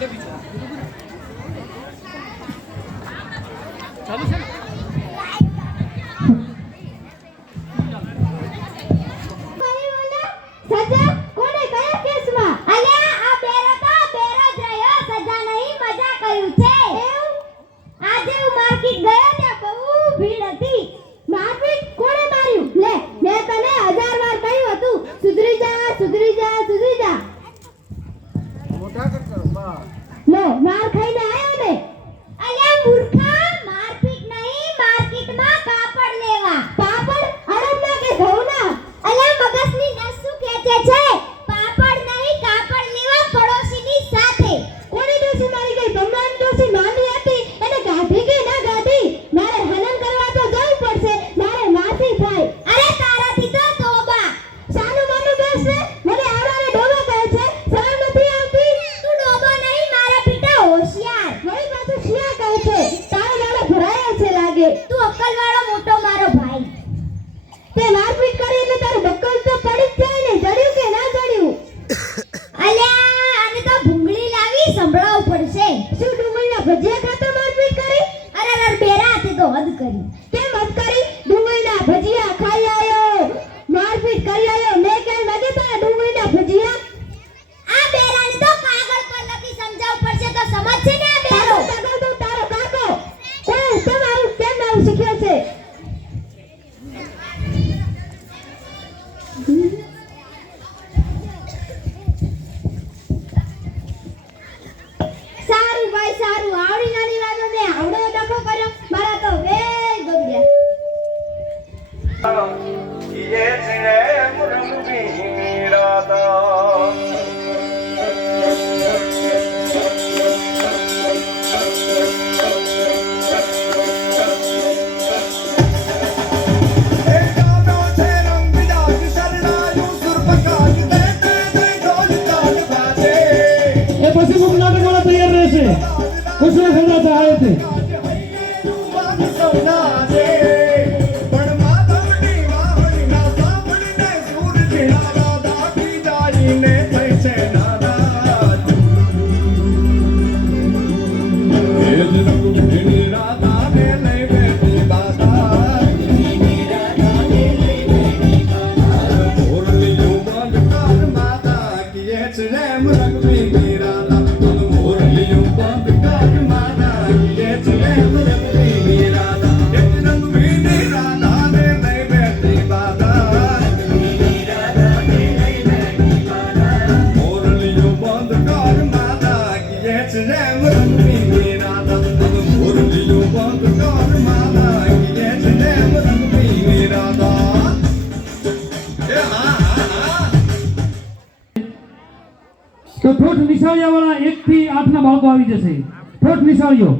ચાલુ છે સજા કોને કયા કેસમાં? અલ્યા આ બેરો તો બેરો જ રહ્યો, સજા નહીં મજા કર્યું છે. આજે હું માર્કેટ ગયો ત્યાં બહુ ભીડ હતી. મારપીટ કોણે માર્યું? લે મેં તને 1000 વાર કહ્યું હતું સુધરી જા સુધરી જા સુધરી જા. મોટા કરો બા લો માર ખાઈને આયો ને. અલ્યા મૂર્ખા, મારપીટ નહીં, માર્કેટમાં કાપડ લેવા. પાપડ અડદના કે ઘઉંના? અલ્યા મગજની નસ શું ખેંચે છે? પાપડ નહીં, કાપડ લેવા પડોશીની સાથે. કોની ડોસી મારી ગઈ? ભમરાની ડોસી નાની હતી એને ગાધી કે ના ગાધી? મારે હનન કરવા તો જવું પડશે, મારે માસી થાય. અરે તારાથી તો તોબા. સાનું માનું બેસ ને, મને આવડાને ડોબા કહે છે, શરમ નથી આવતી? તું ડોબો નહીં, મારા પિતા હોશિયાર. વળી પાછું શિયા કહે છે, તારો મારો ભરાયો છે લાગે. તું અક્કલવાળો મોટો મારો ભાઈ. તે મારપીટ કરી એટલે તારું બક્કલ તો પડી જ જાય ને. જડ્યું કે ના જડ્યું? અલ્યા આને તો ભૂંગળી લાવી સંભળાવવું પડશે. શું ડુંગળીના ભજીયા ખાતા મારપીટ કરી? અરે અરે બેરા તે તો હદ કરી. કેમ હદ કરી? ડુંગળીના ભજીયા ખાઈ આયો, મારપીટ કરી આયો. મેં કેમ લાગે તારા ડુંગળીના ભજીયા? આ બેરાને તો કાગળ પર લખી સમજાવવું પડશે તો સમજશે ને આ બેરો. કાગળ તો તારો કાકો. ઓય કેમ આવું શીખ્યો છે? સારું ભાઈ સારું, આવડી નાની વાતો ને આવડો ડખો કર્યો, મારા તો બે બગડ્યા. ये छे मुरली राधा પછી મુખ નાટક વાળા તૈયાર રહેશે. કુશળ ખંડા ચાહે છે તો ઠોઠ નિશાળિયા વાળા 1 થી 8 ના બાળકો આવી જશે. ઠોઠ નિશાળીઓ